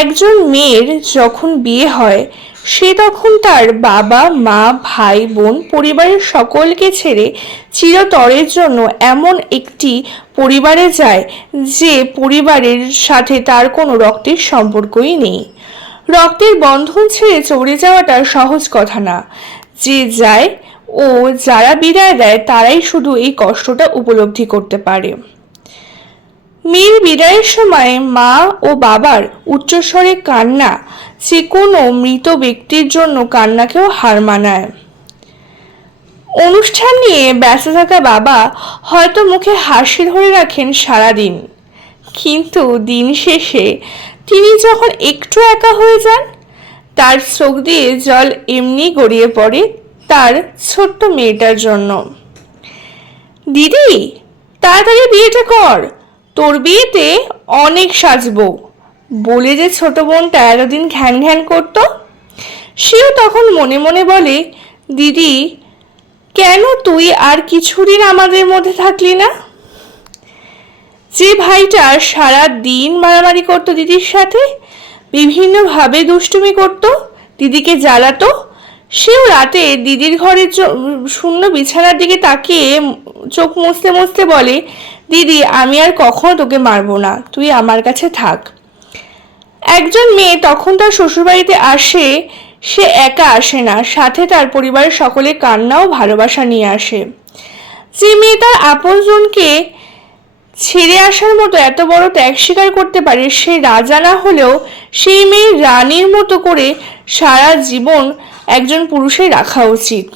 একজন মেয়ের যখন বিয়ে হয় সে তখন তার বাবা মা ভাই বোন পরিবারের সকলকে ছেড়ে চিরতরের জন্য এমন একটি পরিবারে যায় যে পরিবারের সাথে তার কোনো রক্তের সম্পর্কই নেই। রক্তের বন্ধন ছেড়ে চলে যাওয়াটা সহজ কথা না। যে যায় ও যারা বিদায় দেয় তারাই শুধু এই কষ্টটা উপলব্ধি করতে পারে। মেয়ের বিদায়ের সময় মা ও বাবার উচ্চস্বরে কান্না যে কোনো মৃত ব্যক্তির জন্য কান্নাকেও হার মানায়। অনুষ্ঠান নিয়ে ব্যস্ত থাকা বাবা হয়তো মুখে হাসি ধরে রাখেন সারাদিন, কিন্তু দিন শেষে তিনি যখন একটু একা হয়ে যান তার চোখ দিয়ে জল এমনি গড়িয়ে পড়ে তার ছোট্ট মেয়েটার জন্য। দিদি, তাড়াতাড়ি বিয়েটা কর, তোর বিয়েতে অনেক সাজবো বলে যে ছোট বোনটা এতদিন ঘ্যান ঘ্যান করতো, সেও তখন মনে মনে বলে, দিদি কেন তুই আর কিছুদিন আমাদের মধ্যে থাকলি না? যে ভাইটা সারা দিন মারামারি করতো দিদির সাথে, বিভিন্নভাবে দুষ্টুমি করত, দিদিকে জ্বালাতো, সেও রাতে দিদির ঘরের শূন্য বিছানার দিকে তাকিয়ে চোখ মুছতে মুছতে বলে, দিদি আমি আর কখনো তোকে মারবো না, তুই আমার কাছে থাক। একজন মেয়ে তখন তার শ্বশুরবাড়িতে আসে, সে একা আসে না, সাথে তার পরিবারের সকলে কান্না ও ভালোবাসা নিয়ে আসে। যে মেয়ে তার আপনজনকে ছেড়ে আসার মতো এত বড় ত্যাগ স্বীকার করতে পারে, সে রাজা না হলেও সেই মেয়ে রানীর মতো করে সারা জীবন একজন পুরুষের রাখা উচিত।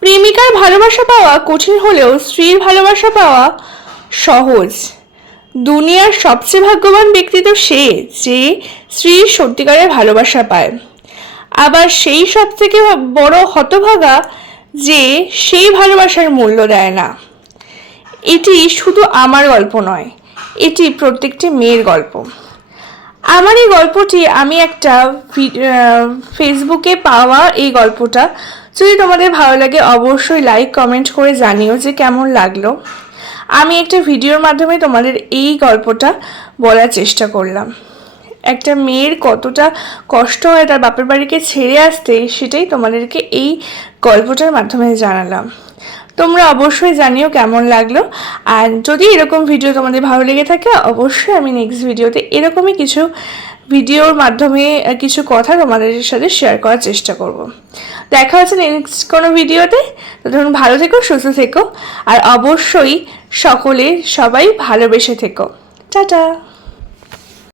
প্রেমিকার ভালোবাসা পাওয়া কঠিন হলেও স্ত্রীর ভালোবাসা পাওয়া সহজ। দুনিয়ার সবচেয়ে ভাগ্যবান ব্যক্তি তো সে যে স্ত্রীর সত্যিকারের ভালোবাসা পায়। আবার সেই সব থেকে বড় হতভাগা যে সেই ভালোবাসার মূল্য দেয় না। এটি শুধু আমার গল্প নয়, এটি প্রত্যেকটি মেয়ের গল্প। আমার এই গল্পটি আমি একটা ফেসবুকে পাওয়া এই গল্পটা। যদি তোমাদের ভালো লাগে অবশ্যই লাইক কমেন্ট করে জানিও যে কেমন লাগলো। আমি একটা ভিডিওর মাধ্যমে তোমাদের এই গল্পটা বলার চেষ্টা করলাম। একটা মেয়ের কতটা কষ্ট হয় তার বাপের বাড়িকে ছেড়ে আসতে, সেটাই তোমাদেরকে এই গল্পটার মাধ্যমে জানালাম। তোমরা অবশ্যই জানিও কেমন লাগলো। আর যদি এরকম ভিডিও তোমাদের ভালো লেগে থাকে অবশ্যই আমি নেক্সট ভিডিওতে এরকমই কিছু ভিডিওর মাধ্যমে কিছু কথা তোমাদের সাথে শেয়ার করার চেষ্টা করব। দেখা হচ্ছে নেক্সট কোনো ভিডিওতে। তো ধরুন ভালো থেকো, সুস্থ থেকো, আর অবশ্যই সবাই ভালোবেসে থেকো। টাটা।